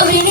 우리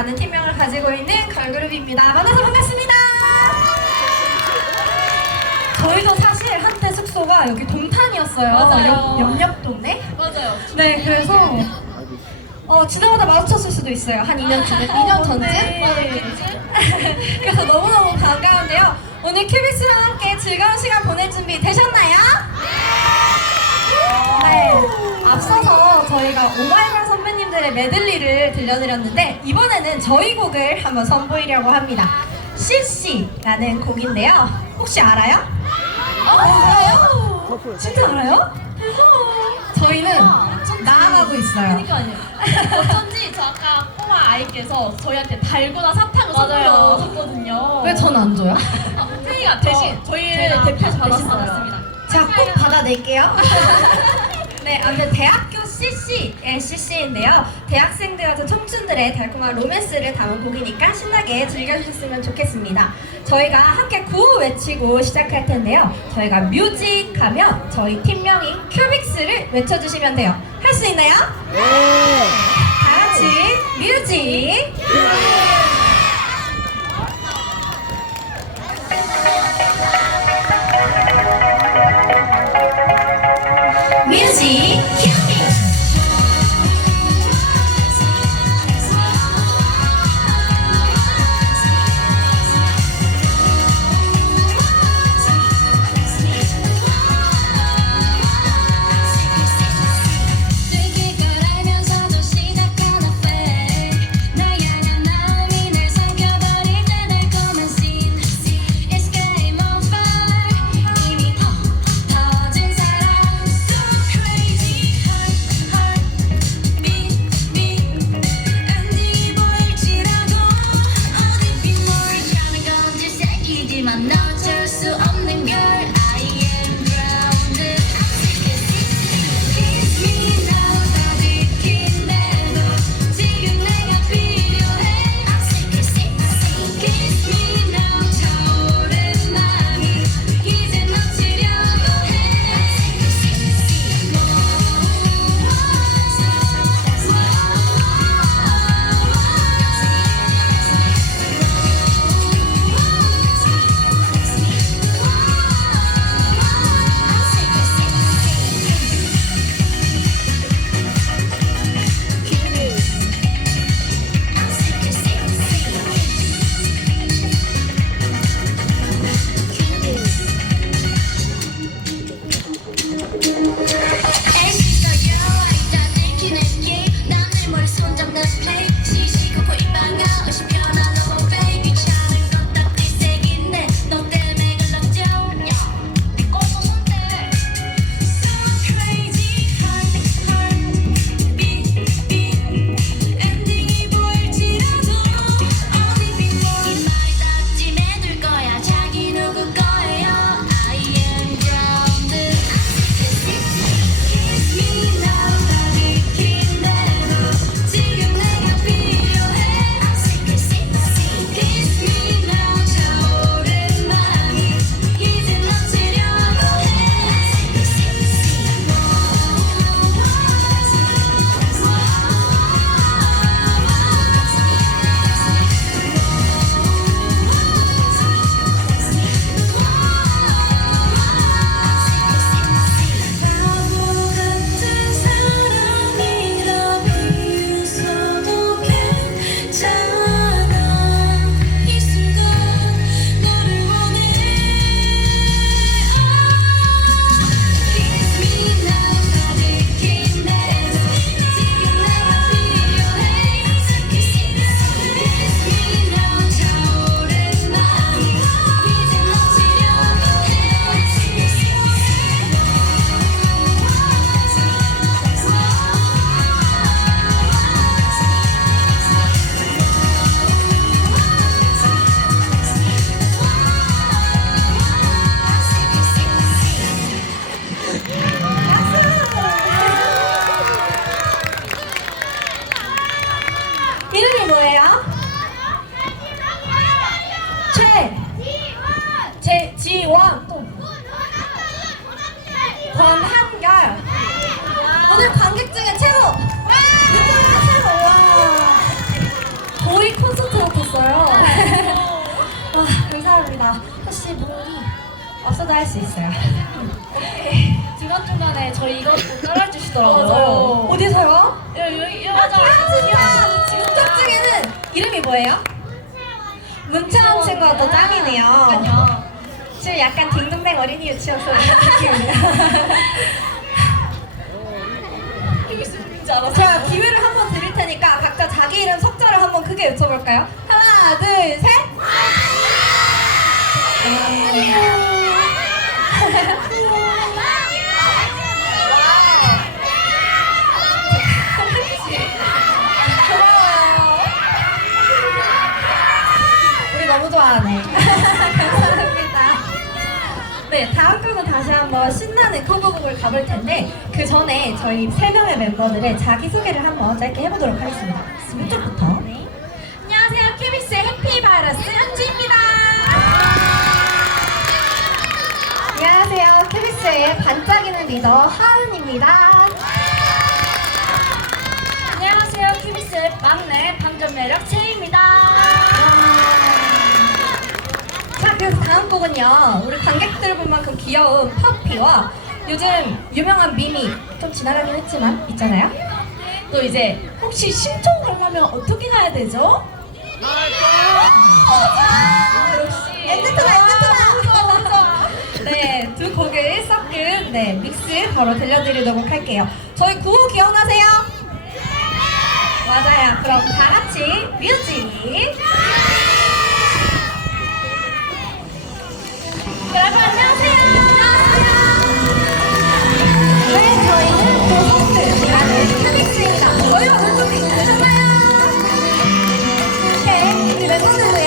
라는 팀명을 가지고 있는 걸그룹입니다. 만나서 반갑습니다. 저희도 사실 한때 숙소가 여기 동탄이었어요. 맞아요. 옆, 옆옆 동네? 맞아요. 네, 그래서 어, 지나가다 마주쳤을 수도 있어요. 한 2년 전에, 2년 전쯤? 네. 그래서 너무너무 반가운데요. 오늘 큐빅스랑 함께 즐거운 시간 보낼 준비 되셨나요? 네. 앞서서 저희가 오마이걸 선배님들의 메들리를 들려드렸는데 이번에는 저희 곡을 한번 선보이려고 합니다. CC라는 곡인데요. 혹시 알아요? 어, 알아요? 진짜 알아요? 저희는 나아가고 있어요. 그러니까요. 어쩐지 저 아까 꼬마 아이께서 저희한테 달고나 사탕을 맞아요. 선물로 왜전 안 줘요? 태희가 대신 저희를 제가 대표해서 대신 받았습니다. 자, 꼭 받아낼게요. 네, 아무튼 대학교 CC의 CC인데요. 대학생들 같은 청춘들의 달콤한 로맨스를 담은 곡이니까 신나게 즐겨주셨으면 좋겠습니다. 저희가 함께 구호 외치고 시작할 텐데요. 저희가 뮤직 하면 저희 팀명인 큐빅스를 외쳐주시면 돼요. 할 수 있나요? 네. 다 같이 뮤직. 큐빅스. Music. 오늘 관객 중에 최고! 와! 최고! 와. 거의 콘서트 같았어요. 와, 아, 감사합니다. 혹시 문이 없어도 할 수 있어요. 중간중간에 저희 이거 따라주시더라고요. 어디서요? 예, 예, 예, 이러자. 아, 직접 중에는 이름이 뭐예요? 문차원 친구가 아, 짱이네요. 지금 약간 딩동댕 어린이 유치원 소리 느낌이에요. 퀴비스인지 알았어요. 제가 기회를 한 번 드릴 테니까 각자 자기 이름 석자를 한번 크게 외쳐볼까요? 하나, 둘, 셋. 고 네, 곡은 다시 한번 신나는 커버곡을 가볼 텐데 그 전에 저희 세 명의 멤버들의 자기 소개를 한번 짧게 해보도록 하겠습니다. 이쪽부터. 안녕하세요. 퀴비스의 해피 바이러스 현지입니다. 안녕하세요, 큐비스의 반짝이는 리더 하은입니다. 안녕하세요. 퀴비스의 막내 반전 매력 채 그래서 다음 곡은요, 우리 관객들 분만큼 귀여운 퍼피와 요즘 유명한 미미 좀 지나가긴 했지만 있잖아요. 또 이제 혹시 신청 가려면 어떻게 가야 되죠? 아, 역시 엔트트다, 엔트트다. 네, 두 곡을 섞은 네 믹스 바로 들려드리도록 할게요. 저희 구호 기억나세요? 맞아요. 그럼 다 같이 뮤직. 여러분 안녕하세요. 네,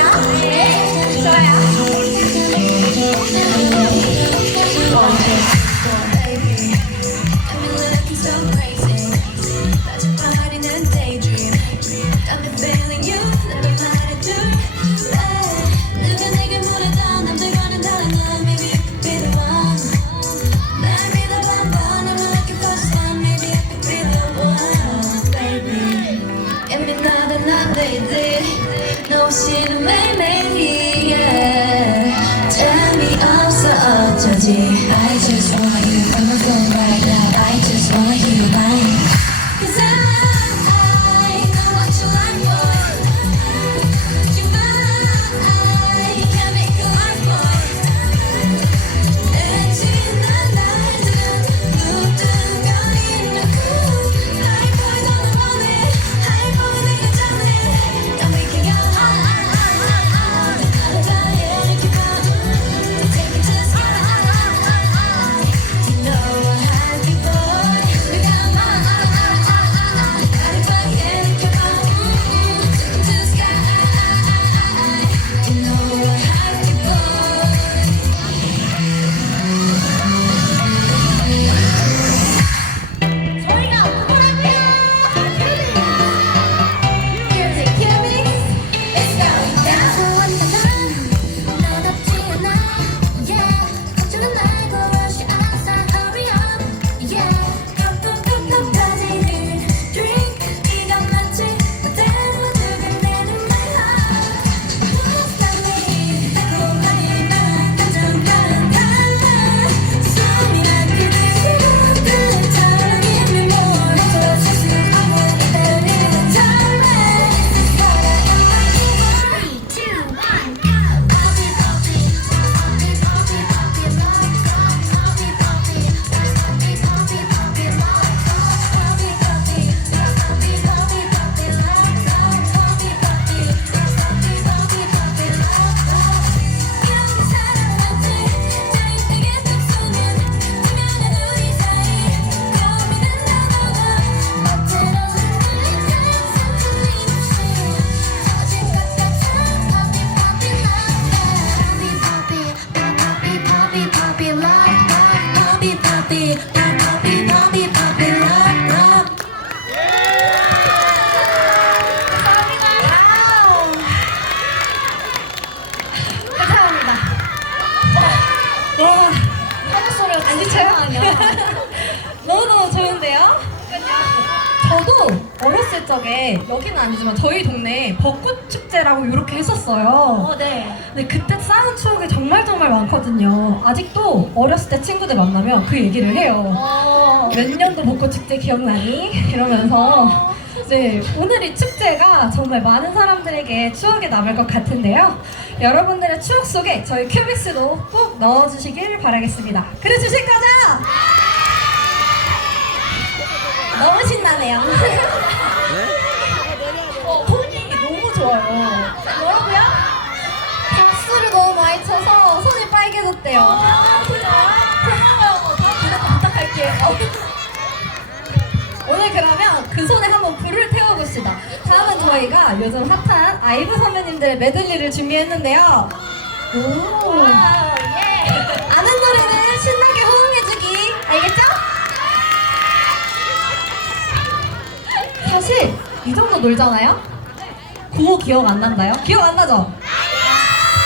me. 어렸을 적에 여기는 아니지만 저희 동네에 벚꽃 축제라고 이렇게 했었어요. 네. 근데 그때 쌓은 추억이 정말 정말 많거든요. 아직도 어렸을 때 친구들 만나면 그 얘기를 해요. 어. 몇 년도 벚꽃 축제 기억나니? 이러면서 네 오늘 이 축제가 정말 많은 사람들에게 추억에 남을 것 같은데요. 여러분들의 추억 속에 저희 큐빅스도 꼭 넣어주시길 바라겠습니다. 그래 주실 거죠? 너무 신나네요. 부탁할게요. 오늘 그러면 그 손에 한번 불을 태워봅시다. 다음은 저희가 요즘 핫한 아이브 선배님들의 메들리를 준비했는데요. 오. 예. 아는 노래는 신나게 호응해주기. 알겠죠? 사실 이 정도 놀잖아요? 구호 기억 안 난다요? 기억 안 나죠?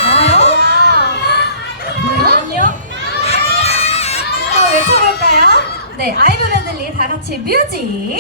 나요? 아니요? 한번 외쳐볼까요? 네, 아이브 메들리 다 같이 뮤직.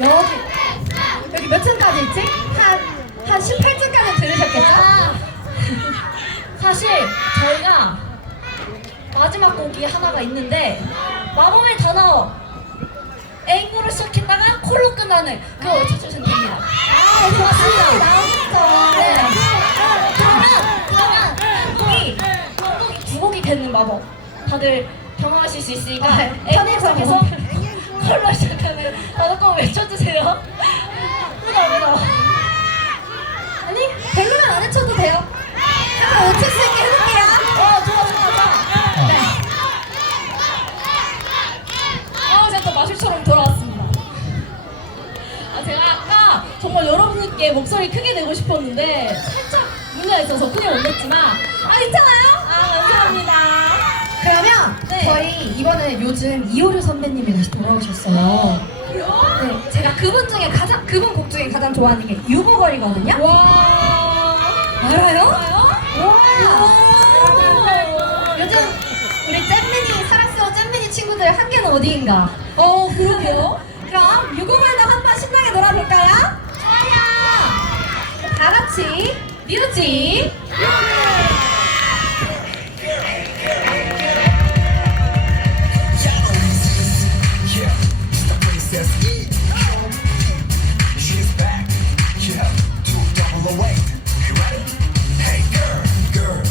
여기, 여기 몇 층까지 있지? 한, 한 18층까지 들으셨겠죠? 사실 저희가 마지막 곡이 하나가 있는데 마법의 단어 A으로 시작했다가 콜로 끝나는 그거 외쳐주시면 됩니다. 아, 좋습니다. 나왔죠. 네. 그러면 그러면 한 곡이 한 곡이 두 곡이 되는 마법. 다들 경험하실 수 있으니까 네. A부터 시작해서 컬러 시작하면 다섯 번 외쳐주세요. 뭐다 뭐다. 아니 별로면 안 외쳐도 돼요. 제가 외칠 수 있게 해볼게요. 어 좋아 좋아 좋아. 네. 아, 제가 또 마술처럼 돌아왔습니다. 아, 제가 아까 정말 여러분께 목소리 크게 내고 싶었는데 살짝 문제가 있어서 크게 못 냈지만 아, 괜찮아요? 그러면 네. 저희 이번에 요즘 이효리 선배님이 다시 돌아오셨어요. 네, 제가 그분 중에 가장 그분 곡 중에 가장 좋아하는 게 유고걸이거든요. 와. 알아요? 알아요? 와. 요즘 우리 잼민이 사랑스러운 잼민이 친구들 한계는 어디인가? 어, 그러게요. 그럼 유고걸도 한번 신나게 놀아볼까요? 좋아요. 다 같이 뮤직. You ready? Hey girl, girl,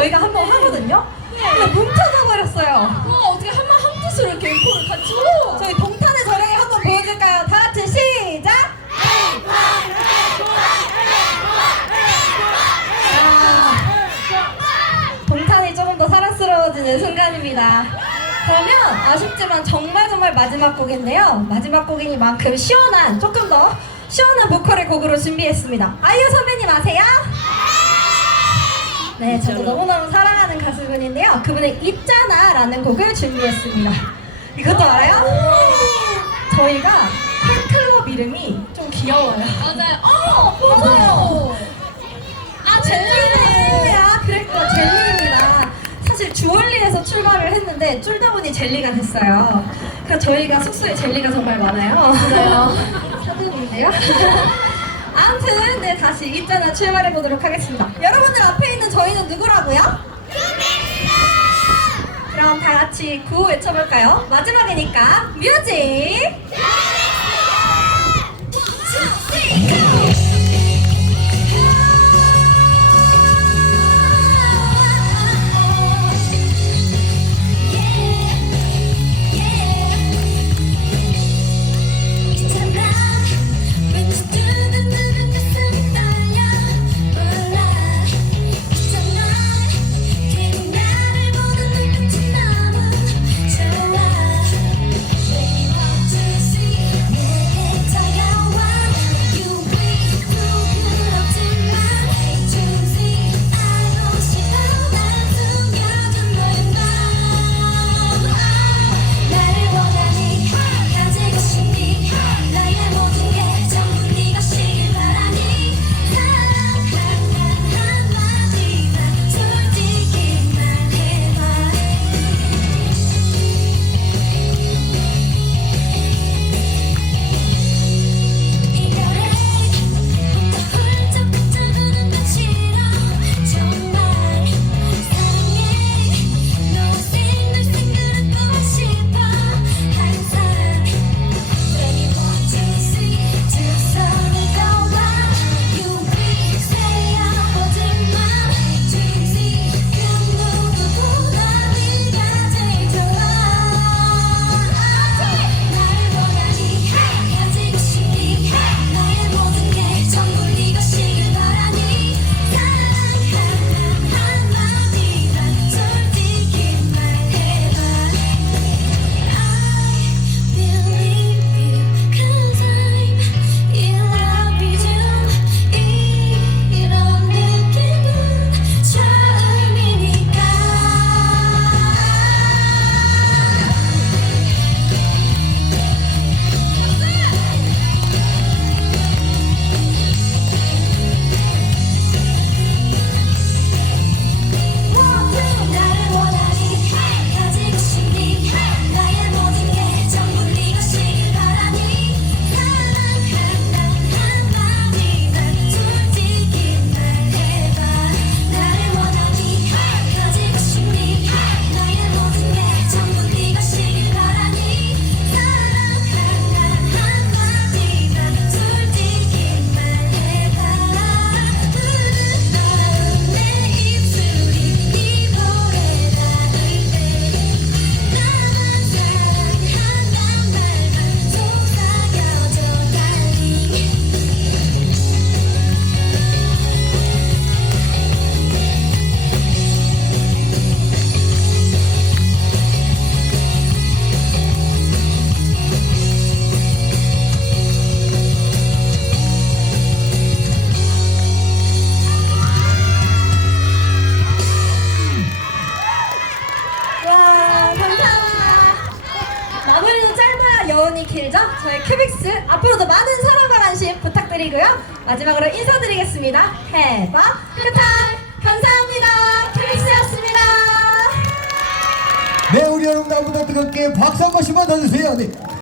저희가 한 번 하거든요. 근데 뭉쳐져 버렸어요. 와, 어떻게 한번 한 붓으로 이렇게 앵콜을 같이 오! 저희 동탄의 저력을 한번 보여줄까요? 다 같이 시작! 아, 동탄이 조금 더 사랑스러워지는 순간입니다. 그러면 아쉽지만 정말 정말 마지막 곡인데요. 마지막 곡이니만큼 시원한 조금 더 시원한 보컬의 곡으로 준비했습니다. 아이유 선배님 아세요? 네, 저도 너무너무 사랑하는 가수분인데요. 그분의 있잖아 라는 곡을 준비했습니다. 이것도 알아요? 저희가 팬클럽 이름이 좀 귀여워요. 맞아요. 어, 맞아요. 아, 젤리네. 아, 그랬구나. 젤리입니다. 사실 주얼리에서 출발을 했는데 쫄다 보니 젤리가 됐어요. 그래서 저희가 숙소에 젤리가 정말 많아요. 맞아요. 사등인데요. 아무튼 네 다시 있잖아 출발해 보도록 하겠습니다. 여러분들 앞에 있는 저희는 누구라고요? 그럼 다 같이 구호 외쳐볼까요? 마지막이니까 뮤직!